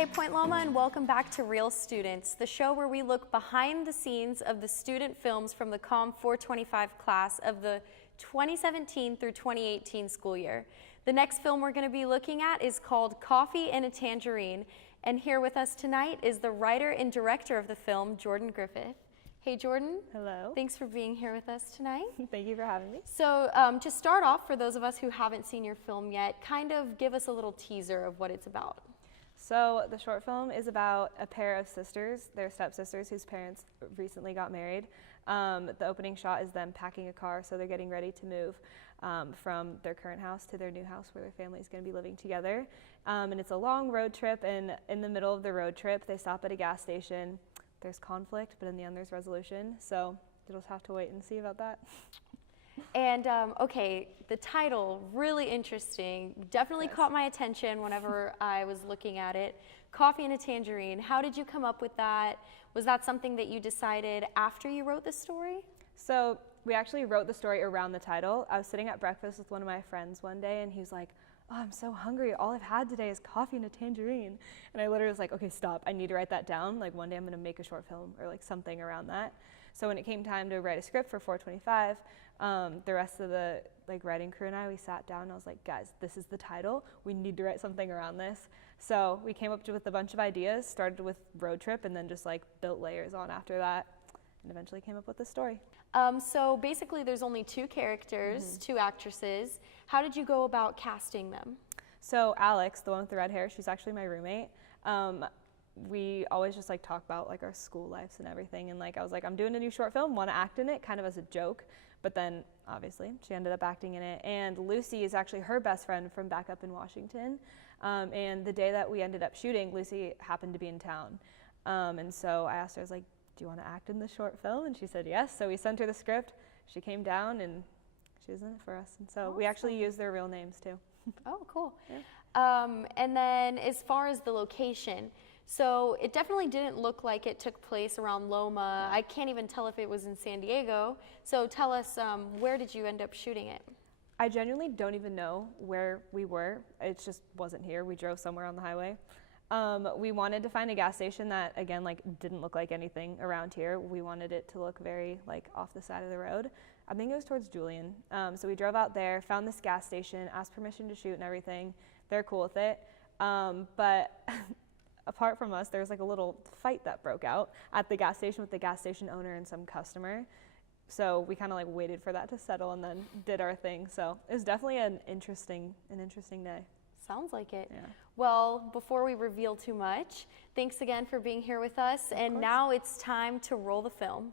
Hey Point Loma, and welcome back to Real Students, the show where we look behind the scenes of the student films from the COM 425 class of the 2017 through 2018 school year. The next film we're going to be looking at is called Coffee and a Tangerine, and here with us tonight is the writer and director of the film, Jordan Griffith. Hey Jordan. Hello. Thanks for being here with us tonight. Thank you for having me. So to start off, for those of us who haven't seen your film yet, kind of give us a little teaser of what it's about. So the short film is about a pair of sisters, they're stepsisters whose parents recently got married. The opening shot is them packing a car, so they're getting ready to move from their current house to their new house where their family is going to be living together. And it's a long road trip, and in the middle of the road trip, they stop at a gas station. There's conflict, but in the end there's resolution, so you'll just have to wait and see about that. And okay, the title, really interesting, definitely caught my attention whenever I was looking at it. Coffee and a Tangerine, how did you come up with that? Was that something that you decided after you wrote the story? So we actually wrote the story around the title. I was sitting at breakfast with one of my friends one day, and he was like, "Oh, I'm so hungry. All I've had today is coffee and a tangerine." And I literally was like, "Okay, stop. I need to write that down. Like one day I'm going to make a short film or like something around that." So when it came time to write a script for 425, the rest of the writing crew and I, we sat down and I was like, "Guys, this is the title. We need to write something around this." So we came up with a bunch of ideas, started with road trip, and then just built layers on after that, and eventually came up with the story. So basically there's only two characters, two actresses. How did you go about casting them? So Alex, the one with the red hair, she's actually my roommate. We always just talk about our school lives and everything, and I was like, I'm doing a new short film, want to act in it, kind of as a joke, but then obviously she ended up acting in it. And Lucy is actually her best friend from back up in Washington, and the day that we ended up shooting, Lucy happened to be in town, and so I asked her, I was like, "Do you want to act in the short film?" And she said yes. So we sent her the script, she came down, and she was in it for us. And so we actually used their real names too. Oh, cool. Yeah. And then as far as the location, so it definitely didn't look like it took place around Loma. I can't even tell if it was in San Diego. So tell us, where did you end up shooting it? I genuinely don't even know where we were. It just wasn't here. We drove somewhere on the highway. We wanted to find a gas station that, again, didn't look like anything around here. We wanted it to look very, off the side of the road. I think it was towards Julian. So we drove out there, found this gas station, asked permission to shoot and everything. They're cool with it. But apart from us, there was a little fight that broke out at the gas station with the gas station owner and some customer. So we kind of waited for that to settle and then did our thing. So it was definitely an interesting day. Sounds like it. Yeah. Well, before we reveal too much, thanks again for being here with us. And now it's time to roll the film.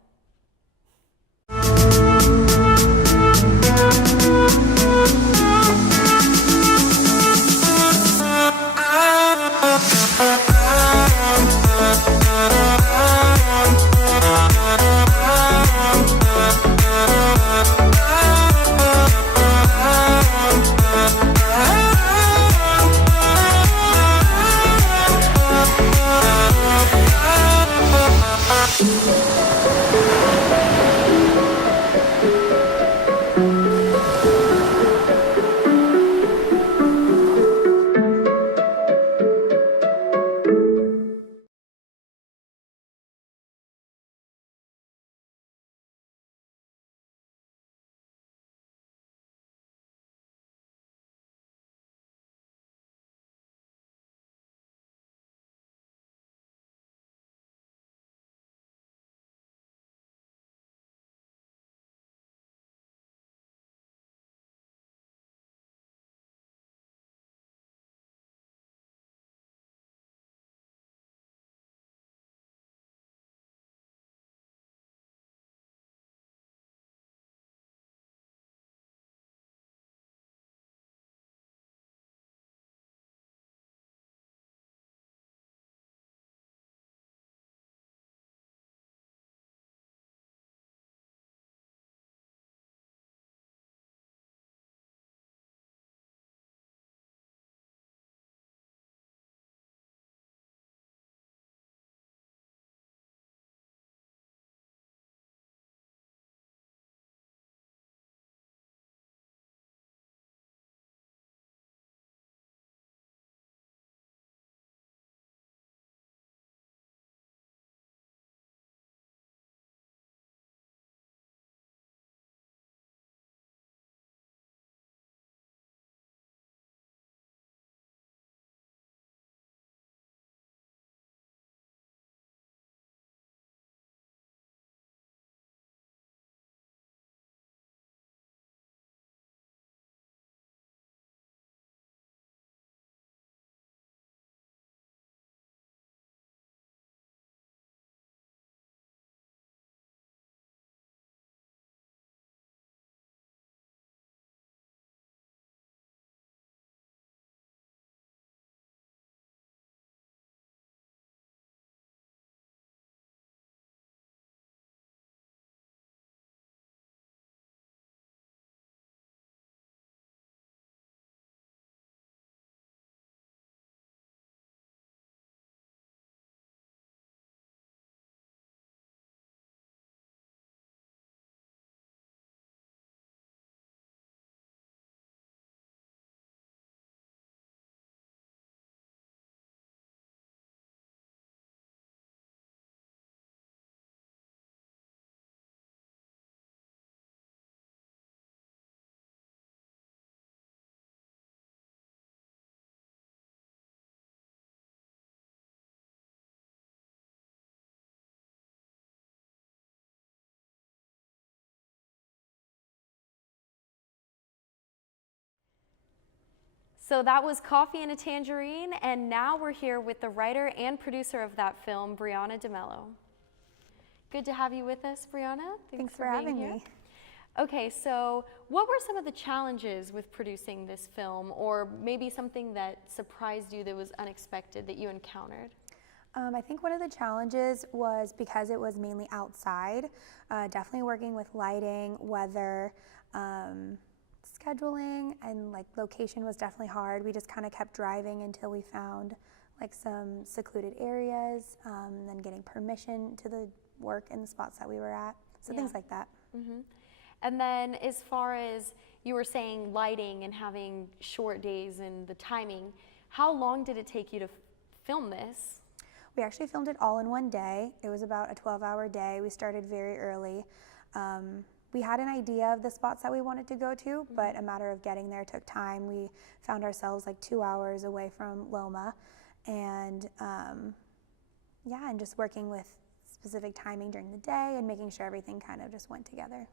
So that was Coffee and a Tangerine, and now we're here with the writer and producer of that film, Brianna DeMello. Good to have you with us, Brianna. Thanks for having me. Okay, so what were some of the challenges with producing this film, or maybe something that surprised you that was unexpected that you encountered? I think one of the challenges was because it was mainly outside, definitely working with lighting, weather, scheduling, and like location was definitely hard. We just kind of kept driving until we found like some secluded areas, then getting permission to work in the spots that we were at, so things like that. Mm-hmm. And then as far as you were saying lighting and having short days and the timing, how long did it take you to film this? We actually filmed it all in one day. It was about a 12-hour day. We started very early. We had an idea of the spots that we wanted to go to, but a matter of getting there took time. We found ourselves like 2 hours away from Loma, and and just working with specific timing during the day and making sure everything kind of just went together.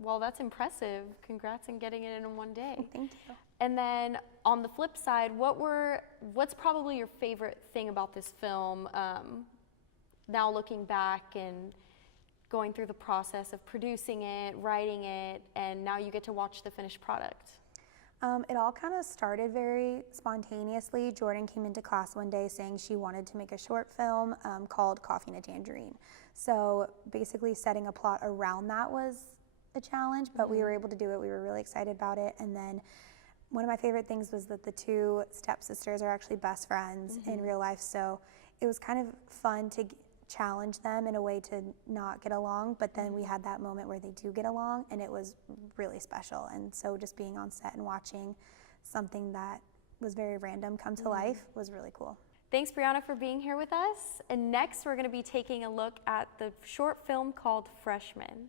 Well, that's impressive. Congrats on getting it in one day. Thank you. And then on the flip side, what's probably your favorite thing about this film, now looking back and going through the process of producing it, writing it, and now you get to watch the finished product? It all kind of started very spontaneously. Jordan came into class one day saying she wanted to make a short film called Coffee and a Tangerine. So basically setting a plot around that was a challenge, but we were able to do it. We were really excited about it. And then one of my favorite things was that the two stepsisters are actually best friends in real life. So it was kind of fun to challenge them in a way to not get along, but then we had that moment where they do get along, and it was really special. And so just being on set and watching something that was very random come to life was really cool. Thanks, Brianna, for being here with us. And next, we're going to be taking a look at the short film called Freshman.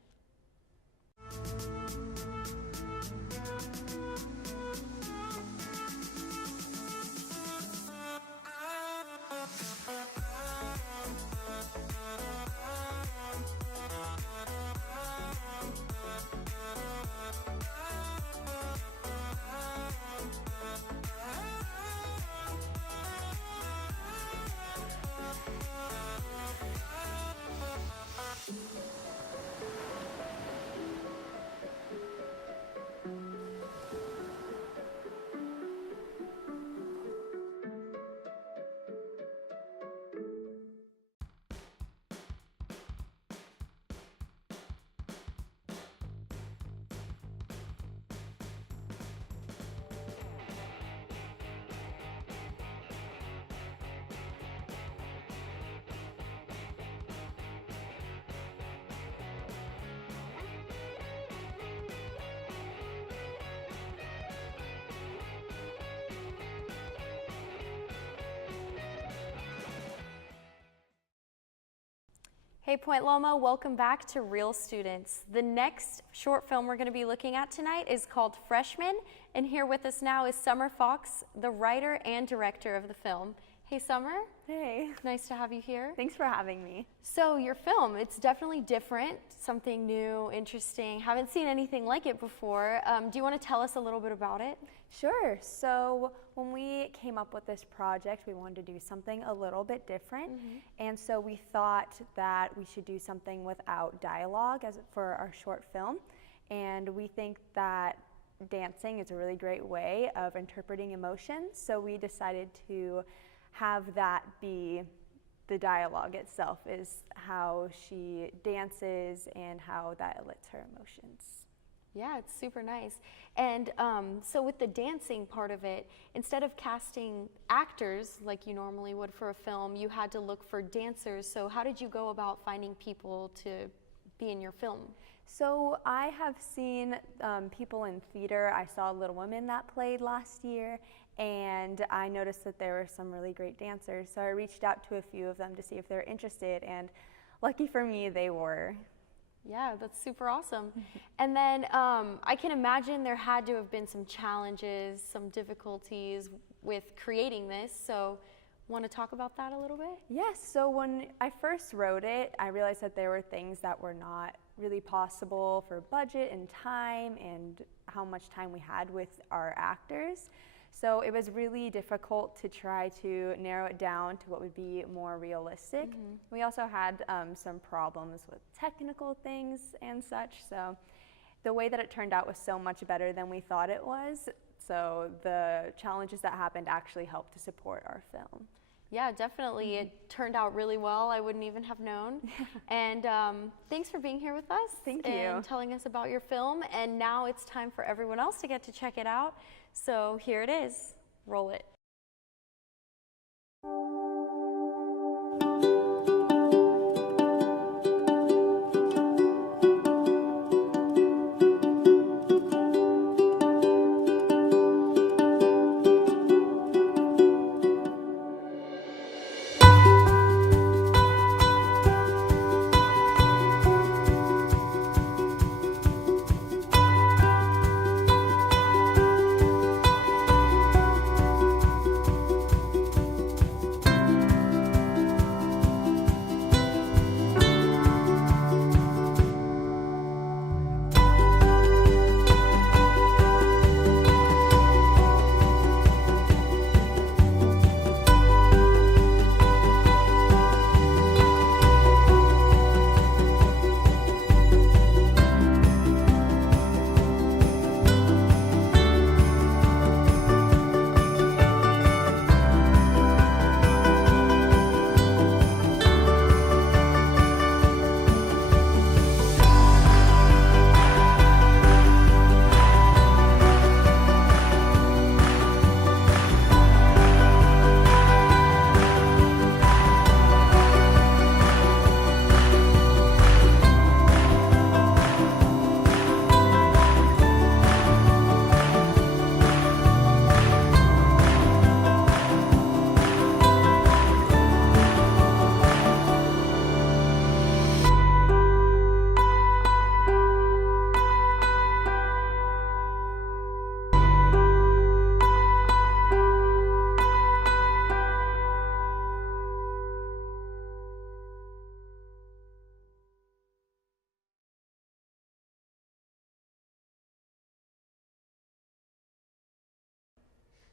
Hey Point Loma, welcome back to Real Students. The next short film we're going to be looking at tonight is called Freshman, and here with us now is Summer Fox, the writer and director of the film. Hey Summer. Hey. Nice to have you here. Thanks for having me. So your film, it's definitely different, something new, interesting. Haven't seen anything like it before. Do you want to tell us a little bit about it? Sure. So when we came up with this project, we wanted to do something a little bit different. And so we thought that we should do something without dialogue for our short film. And we think that dancing is a really great way of interpreting emotions. So we decided to have that be the dialogue itself, is how she dances and how that lets her emotions. Yeah, it's super nice. And so with the dancing part of it, instead of casting actors like you normally would for a film, you had to look for dancers. So how did you go about finding people to be in your film? So I have seen people in theater. I saw Little Women that played last year, and I noticed that there were some really great dancers. So I reached out to a few of them to see if they were interested, and lucky for me, they were. Yeah, that's super awesome. And then I can imagine there had to have been some challenges, some difficulties with creating this. So want to talk about that a little bit? Yes, so when I first wrote it, I realized that there were things that were not really possible for budget and time and how much time we had with our actors. So it was really difficult to try to narrow it down to what would be more realistic. We also had some problems with technical things and such, so the way that it turned out was so much better than we thought it was. So the challenges that happened actually helped to support our film. Yeah, definitely. It turned out really well. I wouldn't even have known. And thanks for being here with us. Thank you. And telling us about your film. And now it's time for everyone else to get to check it out. So here it is. Roll it.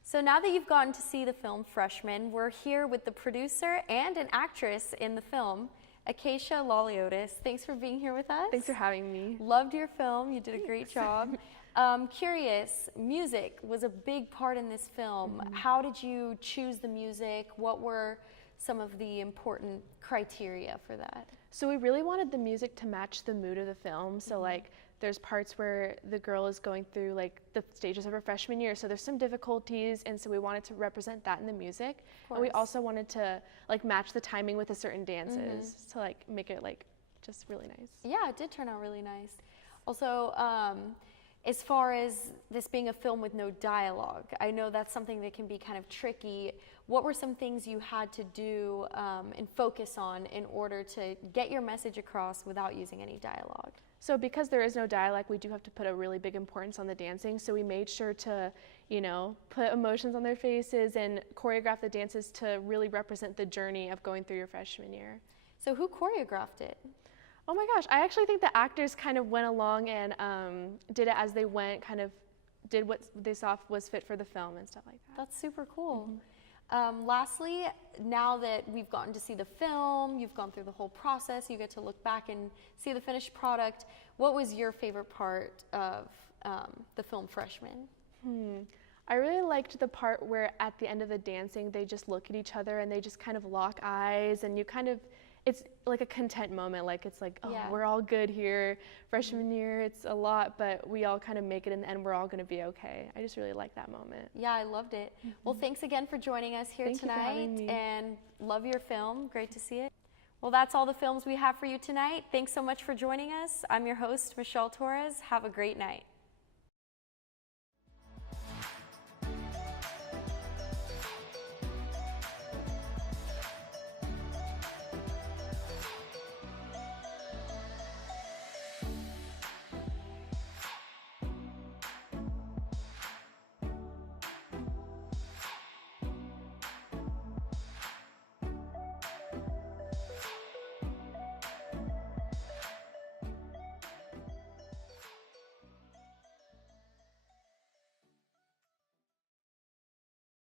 So now that you've gotten to see the film Freshman, we're here with the producer and an actress in the film, Acacia Laliotis. Thanks for being here with us. Thanks for having me. Loved your film. You did a great job. Curious, music was a big part in this film. How did you choose the music? What were some of the important criteria for that? So we really wanted the music to match the mood of the film. So like there's parts where the girl is going through like the stages of her freshman year. So there's some difficulties, and so we wanted to represent that in the music. And we also wanted to like match the timing with the certain dances to like make it like just really nice. Yeah, it did turn out really nice. Also, as far as this being a film with no dialogue, I know that's something that can be kind of tricky. What were some things you had to do and focus on in order to get your message across without using any dialogue? So because there is no dialogue, we do have to put a really big importance on the dancing. So we made sure to, you know, put emotions on their faces and choreograph the dances to really represent the journey of going through your freshman year. So who choreographed it? Oh my gosh, I actually think the actors kind of went along and did it as they went, kind of did what they saw was fit for the film and stuff like that. That's super cool. Lastly, now that we've gotten to see the film, you've gone through the whole process, you get to look back and see the finished product. What was your favorite part of the film Freshman? I really liked the part where at the end of the dancing, they just look at each other and they just kind of lock eyes, and you kind of, it's like a content moment. Like it's like, oh, Yeah. we're all good here. Freshman year, it's a lot, but we all kind of make it in the end. We're all going to be okay. I just really like that moment. Yeah, I loved it. Well, thanks again for joining us here Thank you for tonight, having me. and love your film. Great to see it. Well, that's all the films we have for you tonight. Thanks so much for joining us. I'm your host, Michelle Torres. Have a great night.